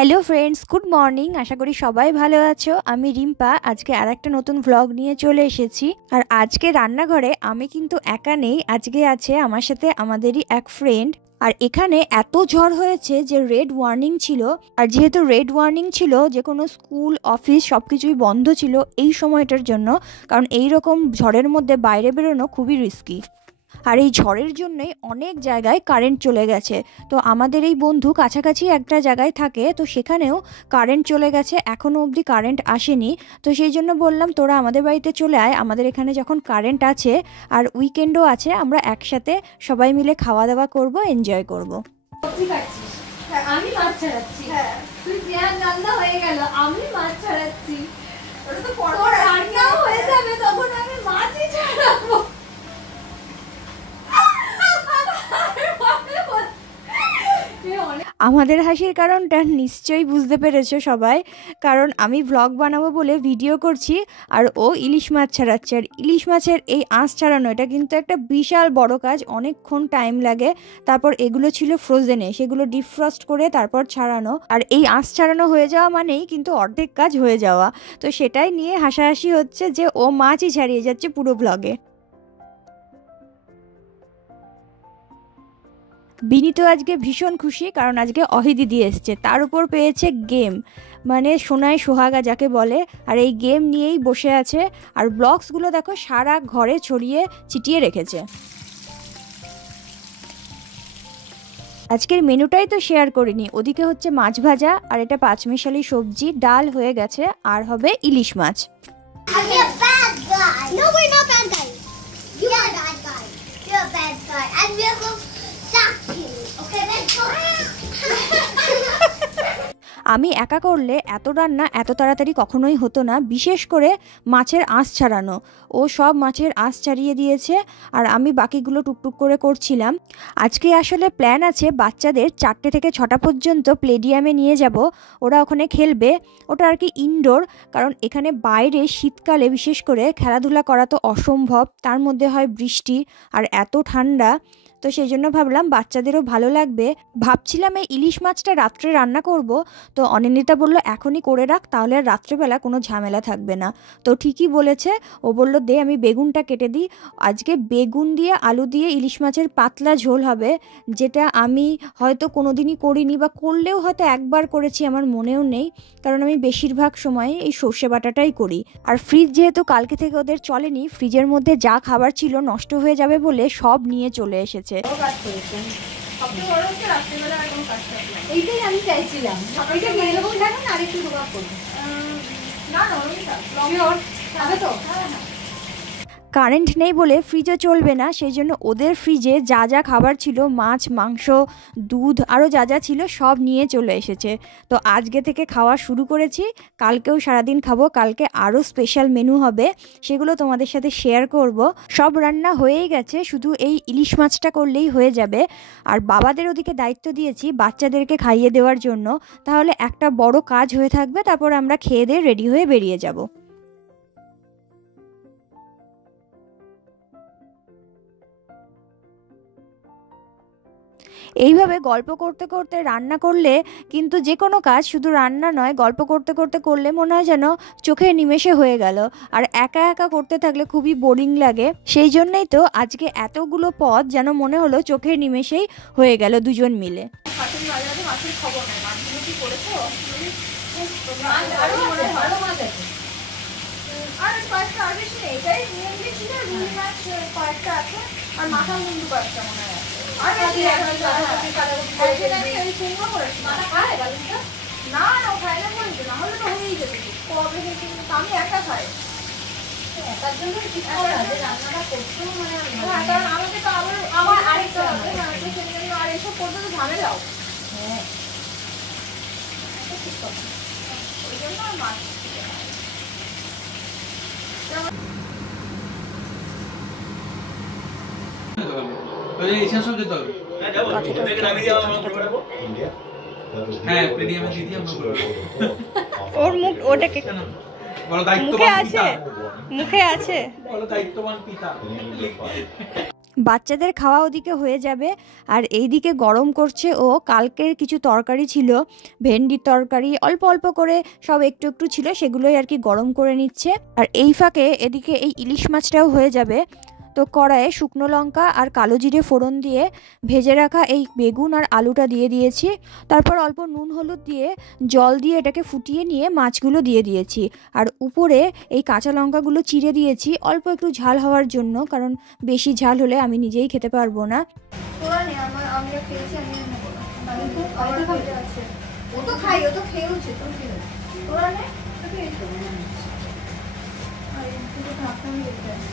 Hello friends, good morning. আশা করি সবাই ভালো আছো। আমি রিম্পা আজকে আর একটা নতুন ভ্লগ নিয়ে চলে এসেছি। আর আজকে রান্নাঘরে আমি কিন্তু একা নেই, আজকে আছে আমার সাথে আমাদেরই এক ফ্রেন্ড। আর এখানে এত ঝড় হয়েছে যে রেড ওয়ার্নিং ছিল। আর যেহেতু রেড ওয়ার্নিং ছিল, যে কোনো স্কুল অফিস সব কিছুই বন্ধ ছিল এই সময়টার জন্য, কারণ এই রকম ঝড়ের মধ্যে বাইরে বেরোনো খুবই রিস্কি। আর এই ঝড়ের জন্যই অনেক জায়গায় কারেন্ট চলে গেছে। তো আমাদের এই বন্ধু কাছাকাছি একটা জায়গায় থাকে, তো সেখানেও কারেন্ট চলে গেছে, এখনও অবধি কারেন্ট আসেনি। তো সেই জন্য বললাম তোরা আমাদের বাড়িতে চলে আয়, আমাদের এখানে যখন কারেন্ট আছে আর উইকেন্ডও আছে, আমরা একসাথে সবাই মিলে খাওয়া দাওয়া করব, এনজয় করব। আমি মাছ ছাড়াচ্ছি, তুই পেঁয়াজ রান্না হয়ে গেল, আমি মাছ ছাড়াচ্ছি, ওটা তো তোর রান্নাও হয়ে যাবে, তখন আমি মাছই ছাড়াবো। আমাদের হাসির কারণটা নিশ্চয়ই বুঝতে পেরেছো সবাই, কারণ আমি ভ্লগ বানাবো বলে ভিডিও করছি আর ও ইলিশ মাছ ছাড়াচ্ছে। আর ইলিশ মাছের এই আঁশ ছাড়ানো এটা কিন্তু একটা বিশাল বড় কাজ, অনেকক্ষণ টাইম লাগে। তারপর এগুলো ছিল ফ্রোজেনে, সেগুলো ডিফ্রস্ট করে তারপর ছাড়ানো। আর এই আঁশ ছাড়ানো হয়ে যাওয়া মানেই কিন্তু অর্ধেক কাজ হয়ে যাওয়া। তো সেটাই নিয়ে হাসাহাসি হচ্ছে যে ও মাছই ছাড়িয়ে যাচ্ছে পুরো ভ্লগে। বিনি তো আজকে ভীষণ খুশি, কারণ আজকে অহি দিদি এসছে, তার উপর পেয়েছে গেম, মানে সোনায় সোহাগা যাকে বলে। আর এই গেম নিয়েই বসে আছে। আর ব্লগসগুলো দেখো সারা ঘরে ছড়িয়ে ছিটিয়ে রেখেছে। আজকের মেনুটাই তো শেয়ার করিনি, ওদিকে হচ্ছে মাছ ভাজা, আর এটা পাঁচমিশালি সবজি, ডাল হয়ে গেছে, আর হবে ইলিশ মাছ। আমি একা করলে এত রান্না এত তাড়াতাড়ি কখনোই হতো না, বিশেষ করে মাছের আঁশ ছাড়ানো। ও সব মাছের আঁশ ছাড়িয়ে দিয়েছে, আর আমি বাকিগুলো টুকটুক করে করছিলাম। আজকে আসলে প্ল্যান আছে বাচ্চাদের 4টে থেকে 6টা পর্যন্ত প্লেডিয়ামে নিয়ে যাব, ওরা ওখানে খেলবে। ওটা আর কি ইনডোর, কারণ এখানে বাইরে শীতকালে বিশেষ করে খেলাধুলা করা তো অসম্ভব, তার মধ্যে হয় বৃষ্টি আর এত ঠান্ডা। তো সেই জন্য ভাবলাম বাচ্চাদেরও ভালো লাগবে। ভাবছিলাম এই ইলিশ মাছটা রাত্রে রান্না করব, তো অনিন্দিতা বলল এখনই করে রাখ, তাহলে আর রাত্রেবেলা কোনো ঝামেলা থাকবে না। তো ঠিকই বলেছে, ও বলল দে আমি বেগুনটা কেটে দিই। আজকে বেগুন দিয়ে আলু দিয়ে ইলিশ মাছের পাতলা ঝোল হবে, যেটা আমি হয়তো কোনো দিনই করিনি, বা করলেও হয়তো একবার করেছি, আমার মনেও নেই, কারণ আমি বেশিরভাগ সময় এই সর্ষে বাটাটাই করি। আর ফ্রিজ যেহেতু কালকে থেকে ওদের চলেনি, ফ্রিজের মধ্যে যা খাবার ছিল নষ্ট হয়ে যাবে বলে সব নিয়ে চলে এসেছে। এইটাই আমি চাইছিলাম, এটা এরকম থাকুন আর একটু ডোবা করুন। না না তো কারেন্ট নেই বলে ফ্রিজও চলবে না, সেই জন্য ওদের ফ্রিজে যা যা খাবার ছিল, মাছ মাংস দুধ আরও যা যা ছিল সব নিয়ে চলে এসেছে। তো আজকে থেকে খাওয়া শুরু করেছি, কালকেও সারাদিন খাবো, কালকে আরও স্পেশাল মেনু হবে, সেগুলো তোমাদের সাথে শেয়ার করব। সব রান্না হয়েই গেছে, শুধু এই ইলিশ মাছটা করলেই হয়ে যাবে। আর বাবাদের ওদিকে দায়িত্ব দিয়েছি বাচ্চাদেরকে খাইয়ে দেওয়ার জন্য, তাহলে একটা বড় কাজ হয়ে থাকবে, তারপর আমরা খেয়ে দিয়ে রেডি হয়ে বেরিয়ে যাব। এইভাবে গল্প করতে করতে রান্না করলে কিন্তু যে কোনো কাজ, শুধু রান্না নয়, গল্প করতে করতে করলে মনে হয় যেন চোখের নিমেষে হয়ে গেল। আর একা একা করতে থাকলে খুবই বোরিং লাগে, সেই জন্যই তো আজকে এতগুলো পদ যেন মনে হলো চোখের নিমেষেই হয়ে গেল দুজন মিলে। আমি একা খাই, একার জন্য রান্নাটা করতেও মানে কারণ আমাকে তো আমার আরেকটা হবে না, তো সেই জন্য আর এসব করতে তো ঝামেলাও। হ্যাঁ ঠিক কথা, ওই জন্য আর মাছ ওর মুখ ওটাকে মুখে আছে, মুখে আছে। বাচ্চাদের খাওয়া ওদিকে হয়ে যাবে, আর এইদিকে গরম করছে ও। কালকের কিছু তরকারি ছিল, ভেন্ডির তরকারি অল্প অল্প করে সব একটু একটু ছিল, সেগুলোই আর কি গরম করে নিচ্ছে। আর এই ফাঁকে এদিকে এই ইলিশ মাছটাও হয়ে যাবে। তো কড়াইয়ে শুকনো লঙ্কা আর কালো জিরে ফোড়ন দিয়ে ভেজে রাখা এই বেগুন আর আলুটা দিয়ে দিয়েছি। তারপর অল্প নুন হলুদ দিয়ে জল দিয়ে এটাকে ফুটিয়ে নিয়ে মাছগুলো দিয়ে দিয়েছি। আর উপরে এই কাঁচা লঙ্কাগুলো চিড়ে দিয়েছি অল্প একটু ঝাল হওয়ার জন্য, কারণ বেশি ঝাল হলে আমি নিজেই খেতে পারবো না। তোরা নে, আমরা খেয়েছি, আমি নেবো না। আমার খাইতে আছে, ও তো খাই, ও তো খেয়েওছে, তোরা নে, তো খেয়েছো। আর একটু ঢাকনা দিয়ে দিতে আছে।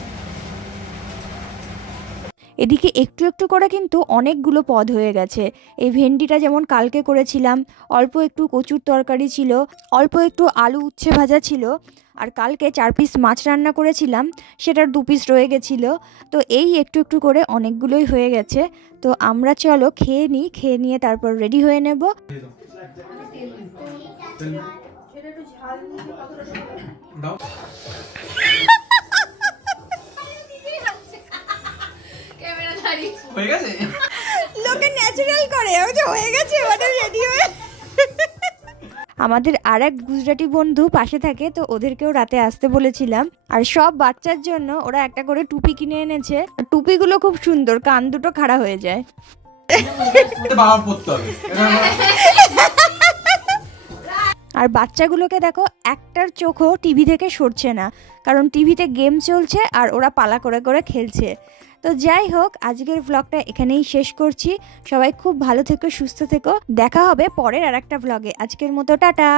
এদিকে একটু একটু করে কিন্তু অনেকগুলো পদ হয়ে গেছে। এই ভেন্ডিটা যেমন কালকে করেছিলাম, অল্প একটু কচুর তরকারি ছিল, অল্প একটু আলু উচ্ছে ভাজা ছিল, আর কালকে 4 পিস মাছ রান্না করেছিলাম, সেটার 2 পিস রয়ে গেছিলো। তো এই একটু একটু করে অনেকগুলোই হয়ে গেছে। তো আমরা চলো খেয়ে নিই, খেয়ে নিয়ে তারপর রেডি হয়ে নেব। হয়ে গেছে, লোকে ন্যাচারাল করে, ওই যে হয়ে গেছে, ওটা রেডি হয়ে। আমাদের আর এক গুজরাটি বন্ধু পাশে থাকে, তো ওদেরকেও রাতে আসতে বলেছিলাম। আর সব বাচ্চার জন্য ওরা একটা করে টুপি কিনে এনেছে। টুপিগুলো খুব সুন্দর, কান দুটো খাড়া হয়ে যায়। বাবা পড়তে হবে। আর বাচ্চাগুলোকে দেখো, একটার চোখও টিভি থেকে সরছে না, কারণ টিভিতে গেম চলছে আর ওরা পালা করে করে খেলছে। তো যাই হোক, আজকের ব্লগটা এখানেই শেষ করছি। সবাই খুব ভালো থেকো, সুস্থ থেকো, দেখা হবে পরের আর একটা ব্লগে। আজকের মতো টাটা।